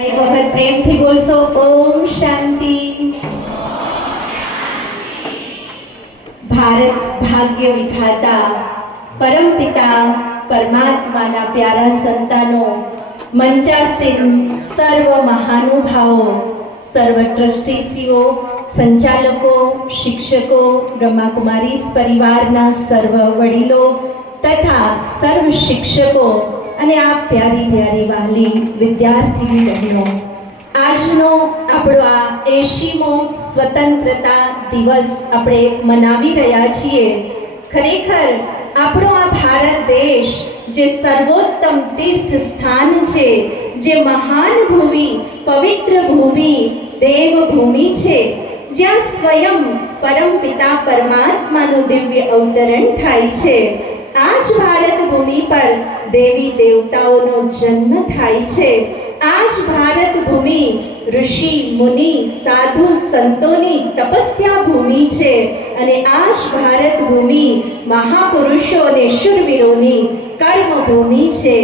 એક વખત પ્રેમથી બોલશો ઓમ શાંતિ. ભારત ભાગ્ય વિધાતા પરમપિતા પરમાત્માના પ્યારા સંતાનો, મંચાસીન સર્વ મહાનુભાવો, સર્વ ટ્રસ્ટીસીઓ, સંચાલકો, શિક્ષકો, બ્રહ્માકુમારીઝ પરિવારના સર્વ વડીલો તથા સર્વ શિક્ષકો અને આ પ્યારી પ્યારી વાલી વિદ્યાર્થી બહેનો, આજનો આપણો આ 80મો સ્વતંત્રતા દિવસ આપણે મનાવી રહ્યા છીએ. ખરેખર આપણો આ ભારત દેશ જે સર્વોત્તમ તીર્થ સ્થાન છે, જે મહાન ભૂમિ, પવિત્ર ભૂમિ, દેવભૂમિ છે, જ્યાં સ્વયં પરમપિતા પરમાત્માનું દિવ્ય અવતરણ થાય છે. આ જ ભારત ભૂમિ પર દેવી દેવતાઓનો જન્મ થાય છે. આ જ ભારત ભૂમિ ઋષિ મુનિ સાધુ સંતોની તપસ્યા ભૂમિ છે અને આ જ ભારત ભૂમિ મહાપુરુષો અને શૂરવીરોની કર્મ ભૂમિ છે.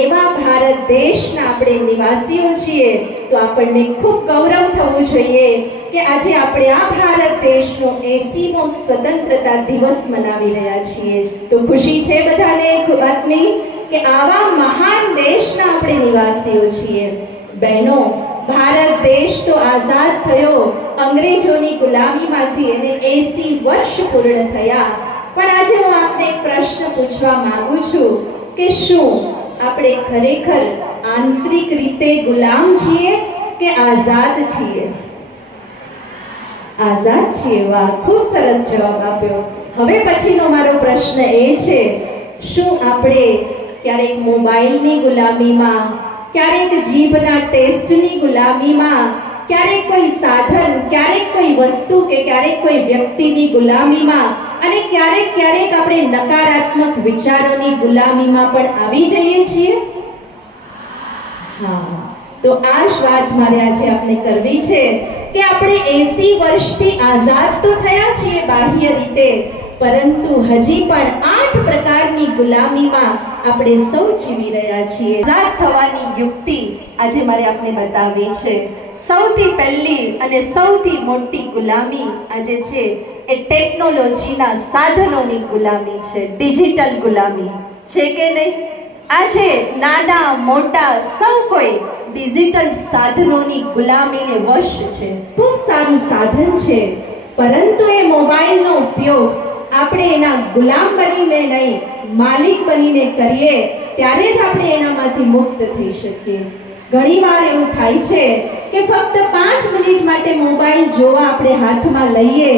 એવા ભારત દેશના આપણે નિવાસીઓ છીએ તો આપણને ખૂબ ગૌરવ થવું જોઈએ કે આજે આપણે આ ભારત દેશનો 80મો સ્વતંત્રતા દિવસ મનાવી રહ્યા છીએ. તો ખુશી છે બધાને વાતની કે આવા મહાન દેશના આપણે નિવાસીઓ છીએ. બહેનો, ભારત દેશ તો આઝાદ થયો અંગ્રેજોની ગુલામીમાંથી એને 80 વર્ષ પૂર્ણ થયા. પણ આજે હું આપને એક પ્રશ્ન પૂછવા માંગુ છું કે શું આપણે ખરેખર આંતરિક રીતે ગુલામ છીએ કે આઝાદ છીએ? આઝાદ છીએ. વાહ, ખૂબ સરસ જવાબ આપ્યો. હવે પછીનો મારો પ્રશ્ન એ છે, શું આપણે ક્યારેક મોબાઈલની ગુલામીમાં, ક્યારેક જીભના ટેસ્ટની ગુલામીમાં, ક્યારેક કોઈ સાધન, ક્યારેક કોઈ વસ્તુ કે ક્યારેક કોઈ વ્યક્તિની ગુલામીમાં અને ક્યારેક ક્યારેક આપણે નકારાત્મક વિચારોની ગુલામીમાં પણ આવી જઈએ છીએ? હા, તો આ જ વાત મારે આજે આપણે કરવી છે કે આપણે 80 વર્ષથી આઝાદ તો થયા છીએ બાહ્ય રીતે, પરંતુ હજી પણ 8 પ્રકારની ગુલામીમાં આપણે સૌ જીવી રહ્યા છીએ. આઝાદ થવાની યુક્તિ આજે મારે આપને બતાવવી છે. સૌથી પહેલી અને સૌથી મોટી ગુલામી આજે છે એ ટેકનોલોજીના સાધનોની ગુલામી છે. ડિજિટલ ગુલામી છે કે નહીં? આજે નાના મોટા સૌ કોઈ ડિજિટલ સાધનોની ગુલામીને વશ છે. ખૂબ સારું સાધન છે, પરંતુ એ મોબાઈલનો ઉપયોગ આપણે એના ગુલામ બનીને નહીં, માલિક બનીને કરીએ ત્યારે જ આપણે એનામાંથી મુક્ત થઈ શકીએ. ઘણીવાર એવું થાય છે કે ફક્ત 5 મિનિટ માટે મોબાઈલ જોવા આપણે હાથમાં લઈએ,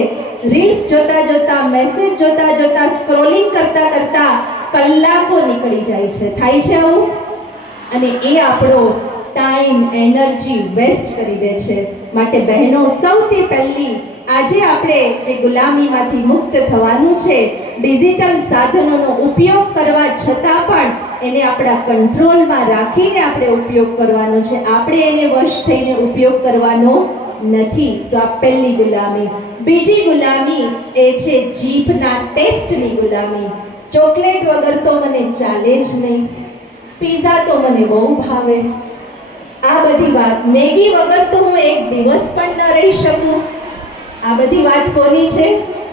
રીલ્સ જોતા જોતા, મેસેજ જોતા જોતા, સ્ક્રોલિંગ કરતા કરતા કલાકો નીકળી જાય છે. થાય છે આવું? અને એ આપણો ટાઈમ, એનર્જી વેસ્ટ કરી દે છે. માટે બહેનો, સૌથી પહેલી આજે આપણે જે ગુલામીમાંથી મુક્ત થવાનું છે, ડિજિટલ સાધનોનો ઉપયોગ કરવા છતાં પણ એને આપણા કંટ્રોલમાં રાખીને આપણે ઉપયોગ કરવાનો છે. આપણે એને વશ થઈને ઉપયોગ કરવાનો નથી. તો આ પહેલી ગુલામી. બીજી ગુલામી એ છે જીભના ટેસ્ટની ગુલામી. ચોકલેટ વગર તો મને ચાલે જ નહીં, પીઝા તો મને બહુ ભાવે, આ બધી વાત, મેગી વગર તો હું એક દિવસ પણ ન રહી શકું. આ બધી વાત કોની છે?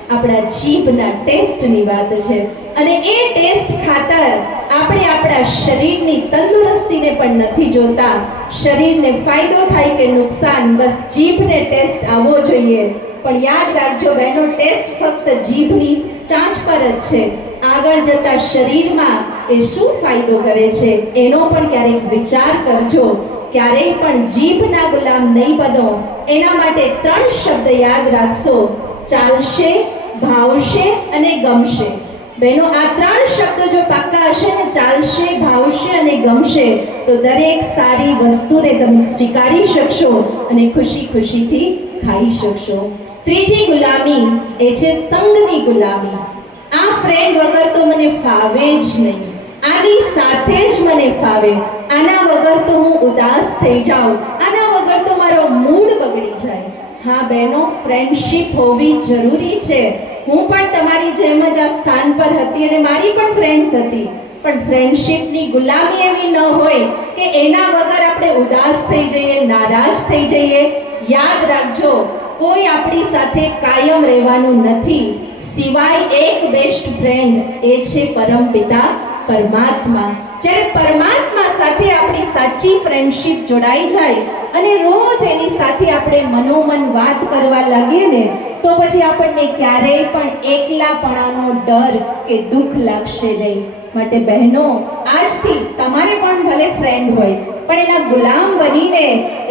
આપણા જીભના ટેસ્ટની વાત છે. અને એ ટેસ્ટ ખાતર આપણે આપણા શરીરની તંદુરસ્તીને પણ નથી જોતા. શરીરને ફાયદો થાય કે નુકસાન, બસ જીભને ટેસ્ટ આવવો જોઈએ. પણ યાદ રાખજો બહેનો, ટેસ્ટ ફક્ત જીભની ચાંચ પર જ છે. આગળ જતા શરીરમાં એ શું ફાયદો કરે છે એનો પણ ક્યારેક વિચાર કરજો. ક્યારેય પણ જીભના ગુલામ નહીં બનો. એના માટે 3 શબ્દ યાદ રાખશો: ચાલશે, ભાવશે અને ગમશે. બહેનો, આ 3 શબ્દો જો પાક્કા હશે ને, ચાલશે, ભાવશે અને ગમશે, તો દરેક સારી વસ્તુને તમે સ્વીકારી શકશો અને ખુશી ખુશીથી ખાઈ શકશો. ત્રીજી ગુલામી એ છે સંગની ગુલામી. આ ફ્રેન્ડ વગર તો મને ફાવે જ નહીં, આની સાથે જ મને ફાવે, આના વગર તો હું ઉદાસ થઈ જાઉં, આના વગર તો મારો મૂડ બગડી જાય. હા બહેનો, ફ્રેન્ડશિપ હોવી જરૂરી છે. હું પણ તમારી જેમ જ આ સ્થાન પર હતી અને મારી પણ ફ્રેન્ડ્સ હતી, પણ ફ્રેન્ડશિપની ગુલામી એવી ન હોય કે એના વગર આપણે ઉદાસ થઈ જઈએ, નારાજ થઈ જઈએ. યાદ રાખજો, કોઈ આપણી સાથે કાયમ રહેવાનું નથી, સિવાય એક બેસ્ટ ફ્રેન્ડ, એ છે પરમપિતા પરમાત્મા. જ્યારે પરમાત્મા સાથે આપણી સાચી ફ્રેન્ડશિપ જોડાઈ જાય અને રોજ એની સાથે આપણે મનોમન વાત કરવા લાગીએ ને, તો પછી આપણને ક્યારેય પણ એકલાપણાનો ડર કે દુઃખ લાગશે નહીં. માટે બહેનો, આજથી તમારે પણ ભલે ફ્રેન્ડ હોય, પણ એના ગુલામ બનીને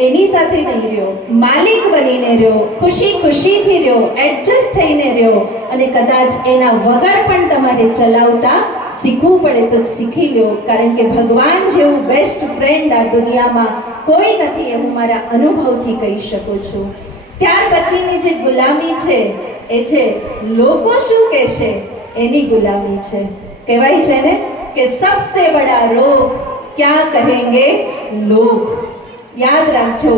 એની સાથે નહીં રહ્યો, માલિક બનીને રહ્યો, ખુશી ખુશીથી રહ્યો, એડજસ્ટ થઈને રહ્યો. અને કદાચ એના વગર પણ તમારે ચલાવતા શીખવું પડે તો શીખી લો, કારણ કે ભગવાન જેવું બેસ્ટ ફ્રેન્ડ આ દુનિયામાં કોઈ નથી, એ હું મારા અનુભવથી કહી શકું છું. ત્યાર પછીની જે ગુલામી છે એ છે લોકો શું કહેશે એની ગુલામી છે. કહેવાય છે ને કે સબસે બડા રોગ ક્યાં કહેંગે લોગ. યાદ રાખજો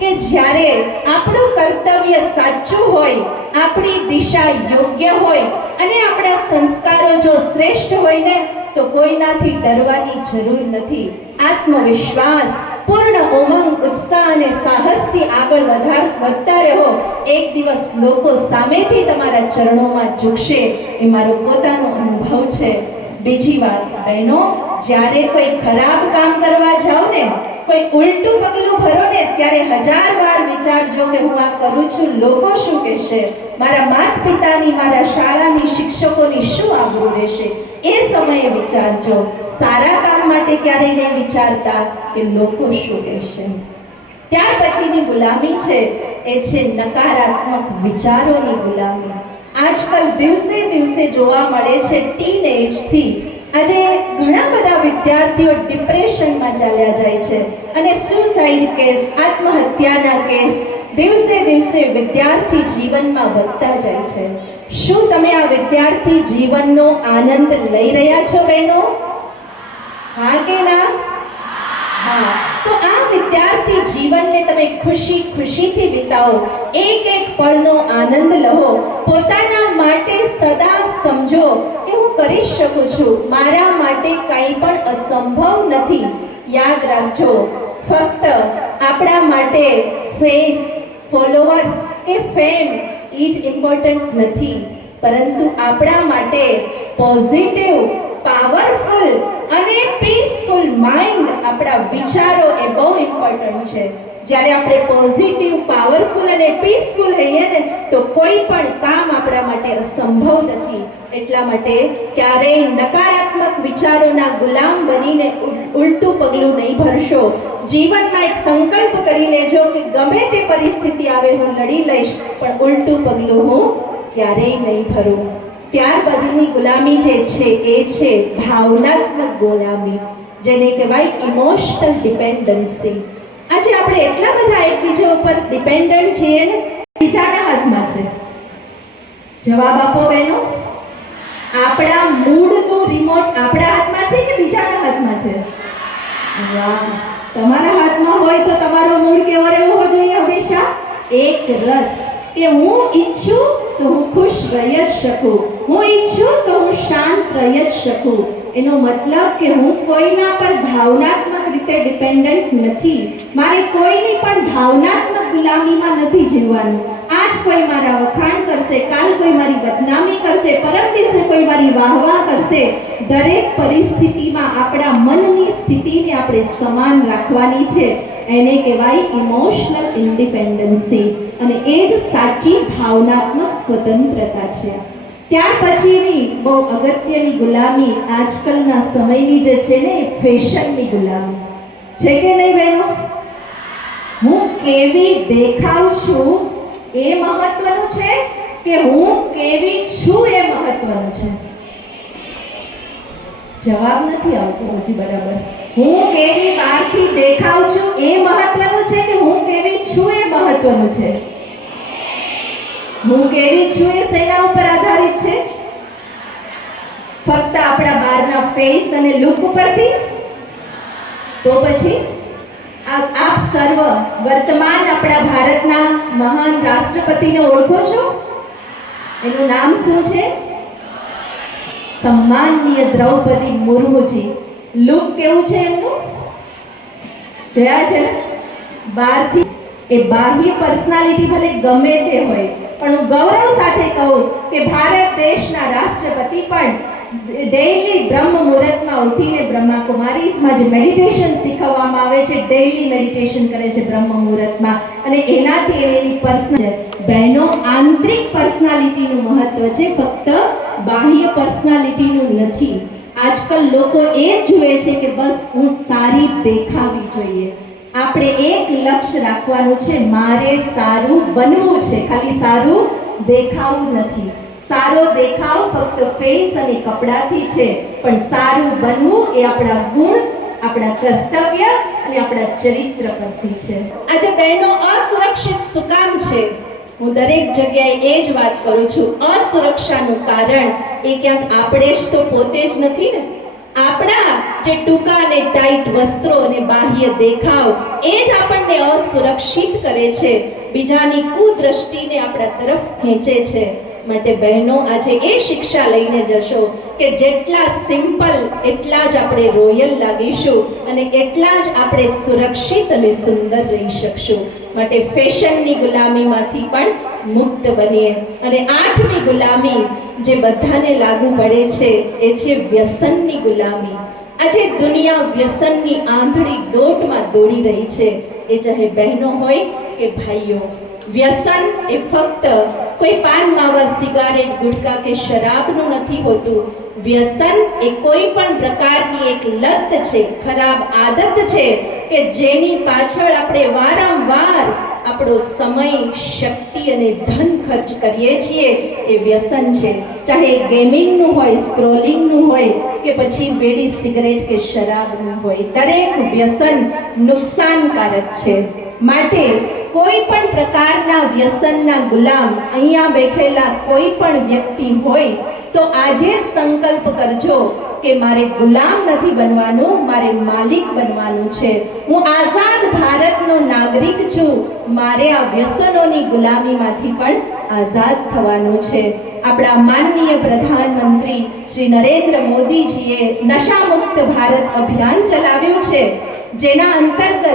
કે જ્યારે આપણું કર્તવ્ય સાચું હોય, આપણી દિશા યોગ્ય હોય અને આપણા સંસ્કારો જો શ્રેષ્ઠ હોય ને, તો કોઈનાથી ડરવાની જરૂર નથી. આત્મવિશ્વાસ, પૂર્ણ ઉમંગ, ઉત્સાહ અને સાહસથી આગળ વધતા રહો. એક દિવસ લોકો સામેથી તમારા ચરણોમાં ઝૂકશે, એ મારો પોતાનો અનુભવ છે. બીજી વાત બહેનો, જ્યારે કોઈ ખરાબ કામ કરવા જાઓ ને, કોઈ ઉલટું પગલું ભરો ને, ત્યારે 1000 વાર વિચારજો કે હું આ કરું છું, લોકો શું કહેશે, મારા માતા પિતાની, મારા શાળાની, શિક્ષકોની શું આબરૂ રહેશે, એ સમયે વિચારજો. સારા કામ માટે ક્યારેય નહીં વિચારતા કે લોકો શું કહેશે. ત્યાર પછીની ગુલામી છે એ છે નકારાત્મક વિચારોની ગુલામી. આજકાલ દિવસે દિવસે જોવા મળે છે ટીનેજથી આજે ઘણા બધા વિદ્યાર્થીઓ ડિપ્રેશનમાં ચાલ્યા જાય છે અને સુસાઇડ કેસ, આત્મહત્યાના કેસ દિવસે દિવસે વિદ્યાર્થી જીવનમાં વધતા જાય છે. શું તમે આ વિદ્યાર્થી જીવનનો આનંદ લઈ રહ્યા છો બહેનો? હા કે ના? હા. તો આ વિદ્યાર્થી જીવનને તમે ખુશી ખુશીથી વિતાવો, એક એક પળનો આનંદ લો. પોતાના માટે સદા સમજો કે હું કરી શકું છું, મારા માટે કંઈ પણ અસંભવ નથી. યાદ રાખજો, ફક્ત આપણા માટે ફેસ, ફોલોવર્સ કે ફેમ એ જ ઇમ્પોર્ટન્ટ નથી, પરંતુ આપણા માટે પોઝિટિવ, પાવરફુલ અને પીસફુલ માઇન્ડ, આપણા વિચારો એ બહુ ઇમ્પોર્ટન્ટ છે. જ્યારે આપણે પોઝિટિવ, પાવરફુલ અને પીસફુલ રહીએ ને, તો કોઈ પણ કામ આપણા માટે અસંભવ નથી. એટલા માટે ક્યારેય નકારાત્મક વિચારોના ગુલામ બનીને ઉલટું પગલું નહીં ભરશો. જીવનમાં એક સંકલ્પ કરી લેજો કે ગમે તે પરિસ્થિતિ આવે હું લડી લઈશ, પણ ઉલટું પગલું હું ક્યારેય નહીં ભરું. ત્યારબાદની ગુલામી જે છે એ છે ભાવનાત્મક ગુલામી, જેને કહેવાય ઇમોશનલ ડિપેન્ડન્સી. આજે આપણે એટલા બધા એકબીજા ઉપર ડિપેન્ડન્ટ છીએ ને, બીજાના હાથમાં છે. જવાબ આપો બહેનો. આપણા મૂડનું રિમોટ આપણા હાથમાં છે કે બીજાના હાથમાં છે? વાહ, તમારા હાથમાં હોય તો તમારો મૂડ કેવો રહેવો જોઈએ? હંમેશા એક રસ, કે હું ઈચ્છું તો હું ખુશ રહી જ શકું, હું ઈચ્છું તો હું શાંત રહી જ શકું. એનો મતલબ કે હું કોઈના પર ભાવનાત્મક રીતે ડિપેન્ડન્ટ નથી, મારે કોઈની પણ ભાવનાત્મક ગુલામીમાં નથી જીવવાનું. આજ કોઈ મારા વખાણ કરશે, કાલ કોઈ મારી બદનામી કરશે, પરમ દિવસે કોઈ મારી વાહવાહ કરશે. દરેક પરિસ્થિતિમાં આપણા મનની સ્થિતિને આપણે સમાન રાખવાની છે. એને કહેવાય ઇમોશનલ ઇન્ડિપેન્ડન્સી, અને એ જ સાચી ભાવનાત્મક સ્વતંત્રતા છે. ત્યાર પછીની બહુ અગત્યની ગુલામી આજકાલના સમયની જે છે ને, એ ફેશનની ગુલામી છે કે નહીં બહેનો? હું કેવી દેખાવ છું એ મહત્વનું છે કે હું કેવી છું એ મહત્વનું છે? જવાબ નથી આવતો હજી બરાબર. હું કેવી બહારથી દેખાવ છું એ મહત્વનું છે કે હું કેવી છું એ મહત્વનું છે? હું કેવી છું એ શેના ઉપર આધારિત છે? ફક્ત આપણા બહારના ફેસ અને લુક ઉપરથી? તો પછી આપ સર્વ વર્તમાન આપણા ભારતના મહાન રાષ્ટ્રપતિને ઓળખો છો? એનું નામ શું છે? સન્માનનીય દ્રૌપદી મુર્મુજી. લુક કેવું છે એમનું, જોયા છે ને? બહારથી એ બાહ્ય પર્સનાલિટી ભલે ગમે તે હોય, પણ હું ગૌરવ સાથે કહું કે ભારત દેશના રાષ્ટ્રપતિ પણ ડેઈલી બ્રહ્મ મુહૂર્તમાં ઉઠીને બ્રહ્મા કુમારીઝમાં જે મેડિટેશન શીખવવામાં આવે છે, ડેઈલી મેડિટેશન કરે છે બ્રહ્મ મુહૂર્તમાં, અને એનાથી એની પર્સનલ બહેનો આંતરિક પર્સનાલિટીનું મહત્વ છે, ફક્ત બાહ્ય પર્સનાલિટીનું નથી. આજકાલ લોકો એ જ જુએ છે કે બસ હું સારી દેખાવી જોઈએ. આપણે એક લક્ષ્ય રાખવાનું છે, મારે સારું બનવું છે, ખાલી સારું દેખાવું નથી. સારો દેખાવ ફક્ત ફેસ અને કપડાથી છે, પણ સારું બનવું એ આપણા ગુણ, આપણા કર્તવ્ય અને આપણા ચરિત્ર પરથી છે. આજે બહેનો અસુરક્ષિત શું કામ છે? હું દરેક જગ્યાએ એ જ વાત કરું છું. અસુરક્ષાનું કારણ એ ક્યાંક આપણે જ તો પોતે જ નથી ને. આપણા જે ટૂંકા અને ટાઈટ વસ્ત્રો અને બાહ્ય દેખાવ એ જ આપણને અસુરક્ષિત કરે છે, બીજાની કુદ્રષ્ટિને આપણા તરફ ખેંચે છે. માટે બહેનો આજે એ શિક્ષા લઈને જશો કે જેટલા સિમ્પલ એટલા જ આપણે રોયલ લાગીશું અને એટલા જ આપણે સુરક્ષિત અને સુંદર રહી શકશું. માટે ફેશનની ગુલામીમાંથી પણ મુક્ત બનીએ. અને 8મી ગુલામી જે બધાને લાગુ પડે છે એ છે વ્યસનની ગુલામી. આજે દુનિયા વ્યસનની આંધળી દોટમાં દોડી રહી છે, એ ચાહે બહેનો હોય કે ભાઈઓ. વ્યસન એ ફક્ત કોઈ પાન માવા, સિગારેટ, ગુટકા કે શરાબનું નથી હોતું. વ્યસન એ કોઈ પણ પ્રકારની એક લત છે, ખરાબ આદત છે કે જેની પાછળ આપણે વારંવાર આપણો સમય, શક્તિ અને ધન ખર્ચ કરીએ છીએ. એ વ્યસન છે, ચાહે ગેમિંગનું હોય, સ્ક્રોલિંગનું હોય કે પછી બીડી, સિગરેટ કે શરાબનું હોય. દરેક વ્યસન નુકસાનકારક છે. માટે કોઈ પણ પ્રકારના વ્યસનના ગુલામ અહીંયા બેઠેલા કોઈ પણ વ્યક્તિ હોય તો આજે સંકલ્પ કરજો કે મારે ગુલામ નથી બનવાનું, મારે માલિક બનવાનું છે. હું આઝાદ ભારતનો નાગરિક છું, મારે આ વ્યસનોની ગુલામીમાંથી પણ આઝાદ થવાનું છે. આપણા માનનીય પ્રધાનમંત્રી શ્રી નરેન્દ્ર મોદીજીએ નશામુક્ત ભારત અભિયાન ચલાવ્યું છે, જેના અંતર્ગત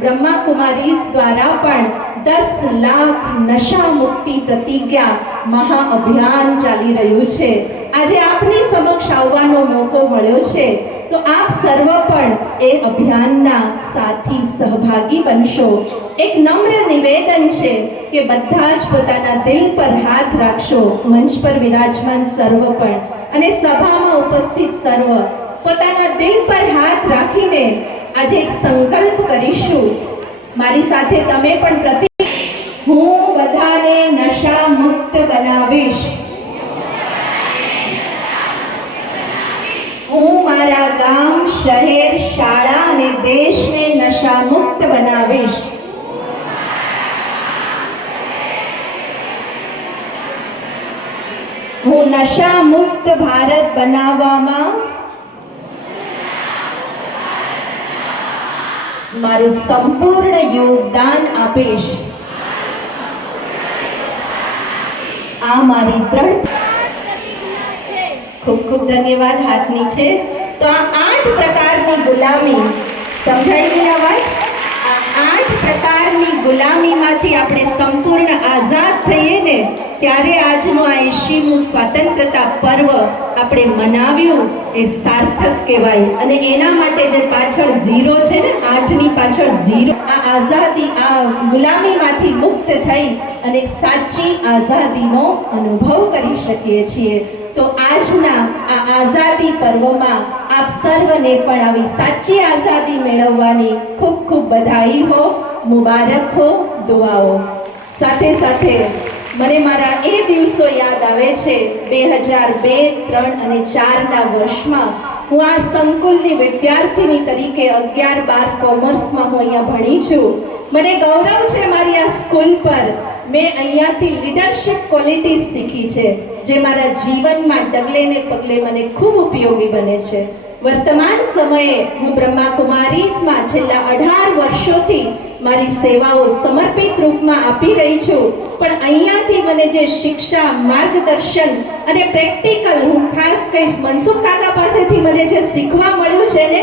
બ્રહ્મા કુમારીઝ દ્વારા પણ 10 લાખ નશા મુક્તિ પ્રતિજ્ઞા મહા અભિયાન ચાલી રહ્યું છે. આજે આપની સમક્ષ આવવાનો મોકો મળ્યો છે તો આપ સર્વ પણ એ અભિયાનના સાથી સહભાગી બનશો. એક નમ્ર નિવેદન છે કે બધા જ પોતાના દિલ પર હાથ રાખશો. મંચ પર વિરાજમાન સર્વ પણ અને સભામાં ઉપસ્થિત સર્વ પોતાના દિલ પર હાથ રાખીને આજે એક સંકલ્પ કરીશું. મારી સાથે તમે પણ હું બધાને નશા મુક્ત બનાવીશ. હું મારા ગામ, શહેર, શાળા અને દેશને નશા મુક્ત બનાવીશ. હું નશા મુક્ત ભારત બનાવવામાં મારું સંપૂર્ણ યોગદાન આપીશ. આ મારી દ્રઢ. ખૂબ ખૂબ ધન્યવાદ. હાથની છે તો આ 8 પ્રકારની ગુલામી સમજાઈ ગઈ આ વાત. આ 8 પ્રકારની ગુલામીમાંથી આપણે સંપૂર્ણ આઝાદ થઈએ ને ત્યારે આજનું આ 80મું સ્વતંત્રતા પર્વ આપણે મનાવ્યું એ સાર્થક કહેવાય. અને એના માટે જે પાછળ 0 છે ને, 8ની પાછળ 0, આ આઝાદી, આ ગુલામીમાંથી મુક્ત થઈ અને સાચી આઝાદીનો અનુભવ કરી શકીએ છીએ. તો આજના આ આઝાદી પર્વમાં આપ સર્વને પણ આવી સાચી આઝાદી મેળવવાની ખૂબ ખૂબ બધાઈ હો, મુબારક હો, દુઆઓ. સાથે સાથે મને મારા એ દિવસો યાદ આવે છે 2002, 3 અને 4ના વર્ષમાં હું આ સંકુલની વિદ્યાર્થીની તરીકે 11-12 કોમર્સમાં હું અહીંયા ભણી છું. મને ગૌરવ છે મારી આ સ્કૂલ પર મેં અહીંયાથી લીડરશિપ ક્વોલિટીઝ શીખી છે, જે મારા જીવનમાં ડગલે ને પગલે મને ખૂબ ઉપયોગી બને છે. વર્તમાન સમયે હું બ્રહ્મા કુમારીઝમાં છેલ્લા 18 વર્ષોથી મારી સેવાઓ સમર્પિત રૂપમાં આપી રહી છું, પણ અહીંયાથી મને જે શિક્ષા, માર્ગદર્શન અને પ્રેક્ટિકલ હું ખાસ કહીશ મનસુખ કાકા પાસેથી મને જે શીખવા મળ્યું છે ને,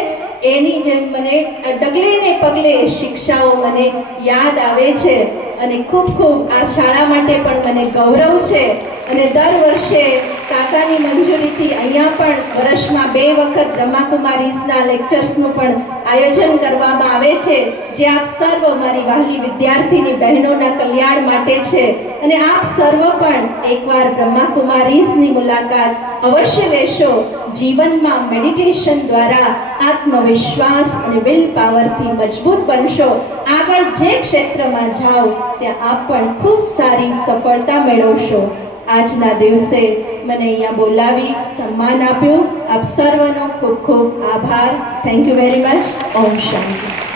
એની જેમ મને ડગલે ને પગલે શિક્ષાઓ મને યાદ આવે છે. અને ખૂબ ખૂબ આ શાળા માટે પણ મને ગૌરવ છે. અને દર વર્ષે કાકાની મંજૂરીથી અહીંયા પણ વર્ષમાં 2 વખત બ્રહ્માકુમારીઝના લેક્ચર્સનું પણ આયોજન કરવામાં આવે છે, જે આપ સર્વ મારી વહાલી વિદ્યાર્થીની બહેનોના કલ્યાણ માટે છે. અને આપ સર્વ પણ એકવાર બ્રહ્માકુમારીઝની મુલાકાત અવશ્ય લેશો. જીવનમાં મેડિટેશન દ્વારા આત્મવિશ્વાસ અને વિલ પાવરથી મજબૂત બનશો. આગળ જે ક્ષેત્રમાં જાઓ ત્યાં આપ પણ ખૂબ સારી સફળતા મેળવશો. આજના દિવસે મને અહીંયા બોલાવી સન્માન આપ્યું. આપ સર્વનો ખૂબ ખૂબ આભાર. Thank you very much. Om Shanti.